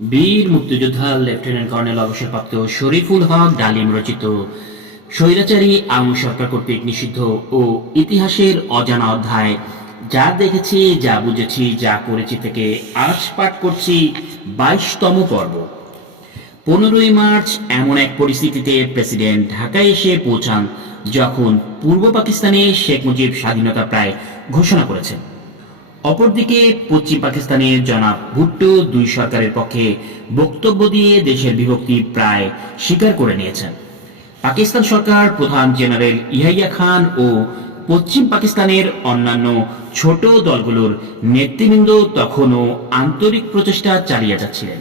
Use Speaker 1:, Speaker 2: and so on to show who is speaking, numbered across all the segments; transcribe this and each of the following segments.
Speaker 1: বীর মুক্তিযোদ্ধা lieutenant colonel অবসরপ্রাপ্ত শরীফুল হক ডালিম রচিত স্বৈরাচারী আওয়ামী সরকার কর্তৃক নিষিদ্ধ ও ইতিহাসের অজানা অধ্যায়। যা দেখেছি, যা বুঝেছি, যা করেছি থেকে আজ পাঠ করছি বাইশতম পর্ব। পনেরোই মার্চ এমন এক পরিস্থিতিতে প্রেসিডেন্ট ঢাকায় এসে পৌঁছান, যখন পূর্ব পাকিস্তানে শেখ মুজিব স্বাধীনতা প্রায় ঘোষণা করেছেন। অপরদিকে পশ্চিম পাকিস্তানে জনাব ভুট্টো দুই সরকারের পক্ষে বক্তব্য দিয়ে দেশের বিভক্তি প্রায় স্বীকার করে নিয়েছেন। পাকিস্তান সরকার প্রধান জেনারেল ইহাইয়া খান ও পশ্চিম পাকিস্তানের অন্যান্য ছোট দলগুলোর নেতৃবৃন্দ তখনও আন্তরিক প্রচেষ্টা চালিয়ে যাচ্ছিলেন।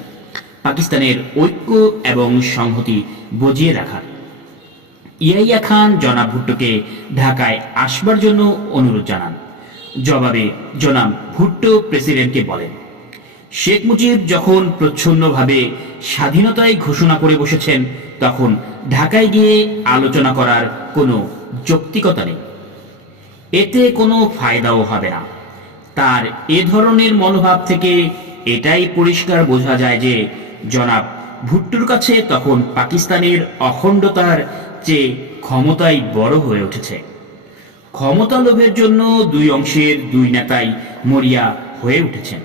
Speaker 1: পাকিস্তানের ঐক্য এবং সংহতি বজিয়ে রাখার। ইয়াইয়া খান জনাব ভুট্টোকে ঢাকায় আসবার জন্য অনুরোধ জানান। জবাবে জনাব ভুট্টো প্রেসিডেন্টকে বলেন, শেখ মুজিব যখন প্রচ্ছন্নভাবে স্বাধীনতায় ঘোষণা করে বসেছেন, তখন ঢাকায় গিয়ে আলোচনা করার কোনো যৌক্তিকতা নেই। এতে কোনো ফায়দাও হবে না। তার এ ধরনের মনোভাব থেকে এটাই পরিষ্কার বোঝা যায় যে, জনাব ভুট্টোর কাছে তখন পাকিস্তানের অখণ্ডতার চেয়ে ক্ষমতাই বড় হয়ে উঠেছে। ক্ষমতা লোভের জন্য দুই অংশের দুই নেতাই মরিয়া হয়ে উঠেছেন।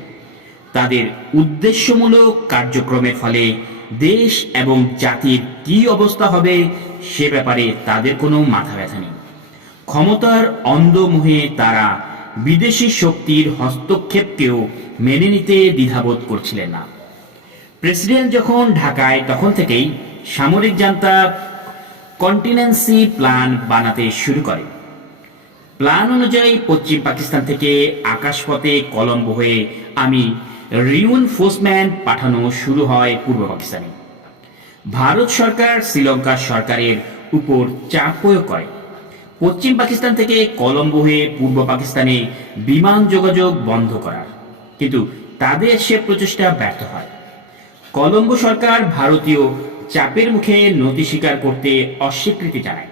Speaker 1: তাদের উদ্দেশ্যমূলক কার্যক্রমের ফলে দেশ এবং জাতির কী অবস্থা হবে সে ব্যাপারে তাদের কোনো মাথা ব্যথা নেই। ক্ষমতার অন্ধমোহে তারা বিদেশি শক্তির হস্তক্ষেপকেও মেনে নিতে দ্বিধাবোধ করছিলেন না। প্রেসিডেন্ট যখন ঢাকায়, তখন থেকেই সামরিক জান্তা কন্টিনেন্সি প্ল্যান বানাতে শুরু করে। প্ল্যান অনুযায়ী পশ্চিম পাকিস্তান থেকে আকাশপথে কলম্বো হয়ে আমি রিউনফোর্সমেন্ট পাঠানো শুরু হয় পূর্ব পাকিস্তানে। ভারত সরকার শ্রীলঙ্কা সরকারের উপর চাপ প্রয়োগ করে। পশ্চিম পাকিস্তান থেকে কলম্বো হয়ে পূর্ব পাকিস্তানে বিমান যোগাযোগ বন্ধ করার। কিন্তু তাদের সে প্রচেষ্টা ব্যর্থ হয়। কলম্বো সরকার ভারতীয় চাপের মুখে নথি স্বীকার করতে অস্বীকৃতি জানায়।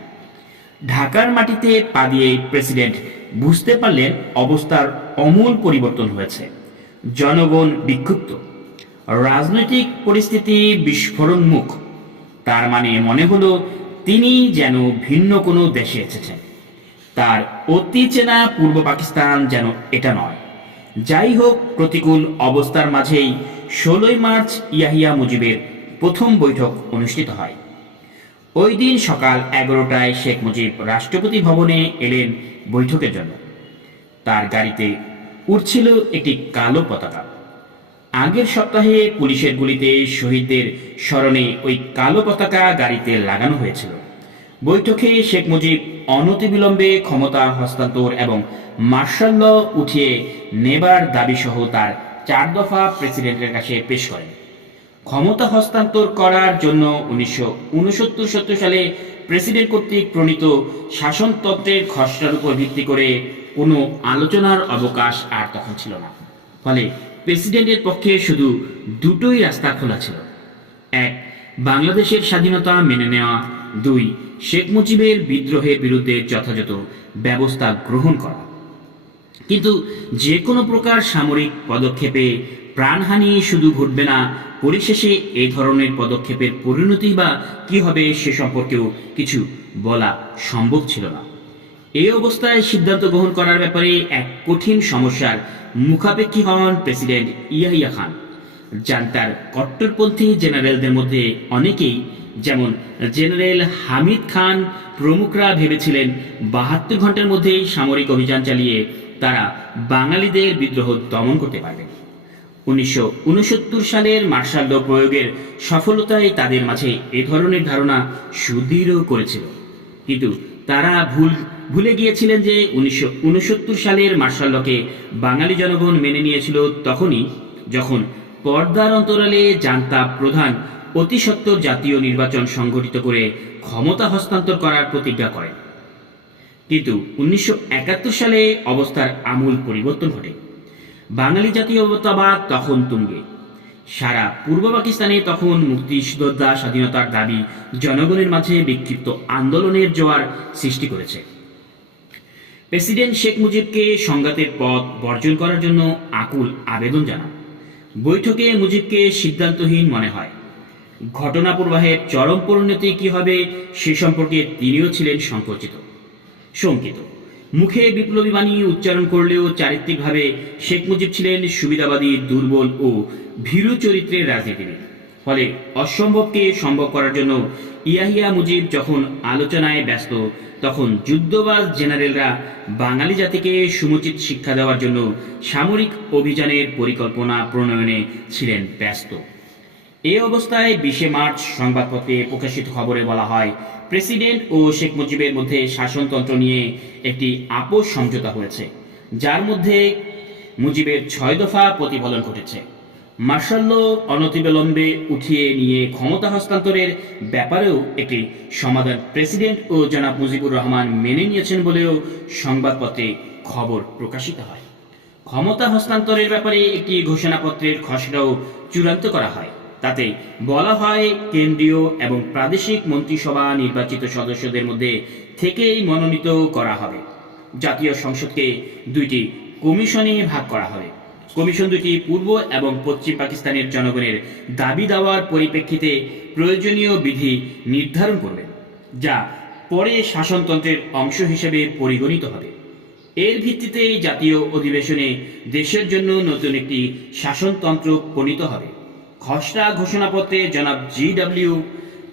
Speaker 1: ঢাকার মাটিতে পা দিয়ে প্রেসিডেন্ট বুঝতে পারলেন অবস্থার অমূল পরিবর্তন হয়েছে। জনগণ বিক্ষুব্ধ। রাজনৈতিক পরিস্থিতি বিস্ফোরণমুখ। তার মানে মনে হলো তিনি যেন ভিন্ন কোনো দেশে এসেছেন। তার অতি চেনা পূর্ব পাকিস্তান যেন এটা নয়। যাই হোক, প্রতিকূল অবস্থার মাঝেই ষোলোই মার্চ ইয়াহিয়া মুজিবের প্রথম বৈঠক অনুষ্ঠিত হয়। ওই দিন সকাল এগারোটায় শেখ মুজিব রাষ্ট্রপতি ভবনে এলেন বৈঠকের জন্য। তার গাড়িতে উঠছিল একটি কালো পতাকা। আগের সপ্তাহে পুলিশের গুলিতে শহীদদের স্মরণে ওই কালো পতাকা গাড়িতে লাগানো হয়েছিল। বৈঠকে শেখ মুজিব অনতিবিলম্বে ক্ষমতা হস্তান্তর এবং মার্শাল ল উঠিয়ে নেবার দাবিসহ তার চার দফা প্রেসিডেন্টের কাছে পেশ করেন। ক্ষমতা হস্তান্তর করার জন্য উনিশশো সালে প্রেসিডেন্ট কর্তৃক প্রণীত শাসনতন্ত্রের খসড়ার উপর ভিত্তি করে কোনো আলোচনার অবকাশ আর তখন ছিল না। ফলে প্রেসিডেন্টের পক্ষে শুধু দুটোই রাস্তা খোলা ছিল। এক, বাংলাদেশের স্বাধীনতা মেনে নেওয়া। দুই, শেখ মুজিবের বিদ্রোহের বিরুদ্ধে যথাযথ ব্যবস্থা গ্রহণ করা। কিন্তু যে কোনো প্রকার সামরিক পদক্ষেপে প্রাণহানি শুধু ঘটবে না, পরিশেষে এই ধরনের পদক্ষেপের পরিণতি বা কি হবে সে সম্পর্কেও কিছু বলা সম্ভব ছিল না। এই অবস্থায় সিদ্ধান্ত গ্রহণ করার ব্যাপারে এক কঠিন সমস্যার মুখাপেক্ষী হন প্রেসিডেন্ট ইয়াহিয়া খান, যান তার কট্টরপন্থী জেনারেলদের মধ্যে অনেকেই, যেমন জেনারেল হামিদ খান, প্রমুখরা ভেবেছিলেন বাহাত্তর ঘণ্টার মধ্যেই সামরিক অভিযান চালিয়ে তারা বাঙালিদের বিদ্রোহ দমন করতে পারবেন উনিশশো উনসত্তর সালের মার্শাল ল প্রয়োগের সফলতায় তাদের মাঝে এ ধরনের ধারণা সুদৃঢ় করেছিল। কিন্তু তারা ভুল, ভুলে গিয়েছিলেন যে উনিশশো উনসত্তর সালের মার্শাল লকে বাঙালি জনগণ মেনে নিয়েছিল তখনই যখন পর্দার অন্তরালে জান্তা প্রধান অতিসত্বর জাতীয় নির্বাচন সংগঠিত করে ক্ষমতা হস্তান্তর করার প্রতিজ্ঞা করেন। কিন্তু উনিশশো একাত্তর সালে অবস্থার আমূল পরিবর্তন ঘটে। বাঙালি জাতীয়তাবাদ তখন তুঙ্গে। সারা পূর্ব পাকিস্তানে তখন মুক্তি মুক্তিযোদ্ধা স্বাধীনতার দাবি জনগণের মাঝে বিক্ষিপ্ত আন্দোলনের জোয়ার সৃষ্টি করেছে। প্রেসিডেন্ট শেখ মুজিবকে সংঘাতের পথ বর্জন করার জন্য আকুল আবেদন জানান। বৈঠকে মুজিবকে সিদ্ধান্তহীন মনে হয়। ঘটনা প্রবাহের চরম পরিণতি কি হবে সে সম্পর্কে তিনিও ছিলেন সংকুচিত। শঙ্কিত। মুখে বিপ্লবী বাণী উচ্চারণ করলেও চারিত্রিকভাবে শেখ মুজিব ছিলেন সুবিধাবাদী, দুর্বল ও ভীরু চরিত্রের রাজনীতিবিদ। ফলে অসম্ভবকে সম্ভব করার জন্য ইয়াহিয়া মুজিব যখন আলোচনায় ব্যস্ত, তখন যুদ্ধবাজ জেনারেলরা বাঙালি জাতিকে সমুচিত শিক্ষা দেওয়ার জন্য সামরিক অভিযানের পরিকল্পনা প্রণয়নে ছিলেন ব্যস্ত। এ অবস্থায় বিশে মার্চ সংবাদপত্রে প্রকাশিত খবরে বলা হয় প্রেসিডেন্ট ও শেখ মুজিবের মধ্যে শাসনতন্ত্র নিয়ে একটি আপোষ সমঝোতা হয়েছে, যার মধ্যে মুজিবের ছয় দফা প্রতিফলন ঘটেছে। মার্শাল্ল অনতিবিলম্বে উঠিয়ে নিয়ে ক্ষমতা হস্তান্তরের ব্যাপারেও একটি সমাধান প্রেসিডেন্ট ও জনাব মুজিবুর রহমান মেনে নিয়েছেন বলেও সংবাদপত্রে খবর প্রকাশিত হয়। ক্ষমতা হস্তান্তরের ব্যাপারে একটি ঘোষণাপত্রের খসড়াও চূড়ান্ত করা হয়। তাতে বলা হয় কেন্দ্রীয় এবং প্রাদেশিক মন্ত্রিসভা নির্বাচিত সদস্যদের মধ্যে থেকেই মনোনীত করা হবে। জাতীয় সংসদকে দুইটি কমিশনে ভাগ করা হবে। কমিশন দুটি পূর্ব এবং পশ্চিম পাকিস্তানের জনগণের দাবি দেওয়ার পরিপ্রেক্ষিতে প্রয়োজনীয় বিধি নির্ধারণ করবে, যা পরে শাসনতন্ত্রের অংশ হিসেবে পরিগণিত হবে। এর ভিত্তিতে জাতীয় অধিবেশনে দেশের জন্য নতুন একটি শাসনতন্ত্র প্রণীত হবে। খসড়া ঘোষণাপত্রে জনাব জি ডাব্লিউ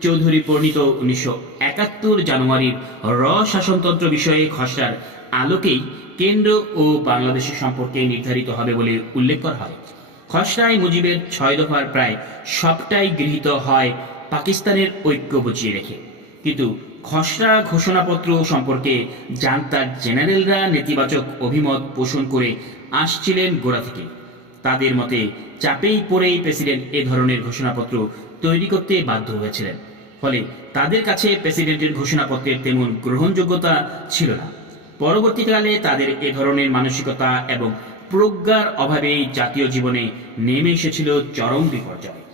Speaker 1: চৌধুরী প্রণীত উনিশশো একাত্তর জানুয়ারির র শাসনতন্ত্র বিষয়ে খসড়ার আলোকেই কেন্দ্র ও বাংলাদেশের সম্পর্কে নির্ধারিত হবে বলে উল্লেখ করা হয়। খসড়ায় মুজিবের ছয় দফার প্রায় সবটাই গৃহীত হয় পাকিস্তানের ঐক্য বুঝিয়ে রেখে। কিন্তু খসড়া ঘোষণাপত্র সম্পর্কে জান্তার জেনারেলরা নেতিবাচক অভিমত পোষণ করে আসছিলেন গোড়া থেকে। তাদের মতে চাপেই পড়েই প্রেসিডেন্ট এ ধরনের ঘোষণাপত্র তৈরি করতে বাধ্য হয়েছিলেন। ফলে তাদের কাছে প্রেসিডেন্টের ঘোষণাপত্রের তেমন গ্রহণযোগ্যতা ছিল না। পরবর্তীকালে তাদের এ ধরনের মানসিকতা এবং প্রজ্ঞার অভাবেই জাতীয় জীবনে নেমে এসেছিল চরম বিপর্যয়।